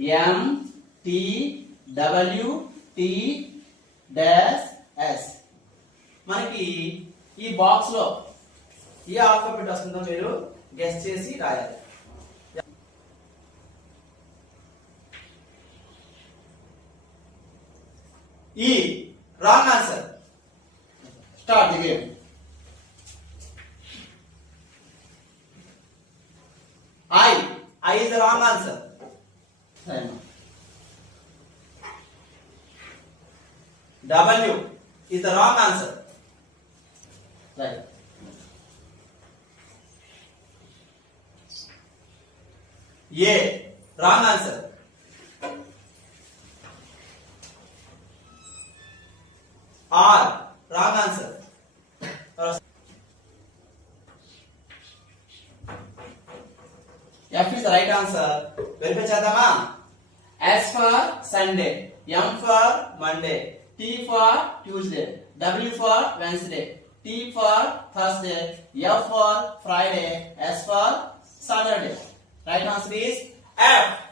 MTWTS. మనకి ఈ box లో ఏ ఆల్ఫాబెట్ వస్తుందో మీరు గెస్ చేసి రాయాలి. ఈ wrong answer. Start the game. I is the wrong answer. W is the wrong answer. Right. A, wrong answer. R, wrong answer. F is the right answer. Verify chadama. S for Sunday, M for Monday, T for Tuesday, W for Wednesday, T for Thursday, F for Friday, S for Saturday. Right answer is F.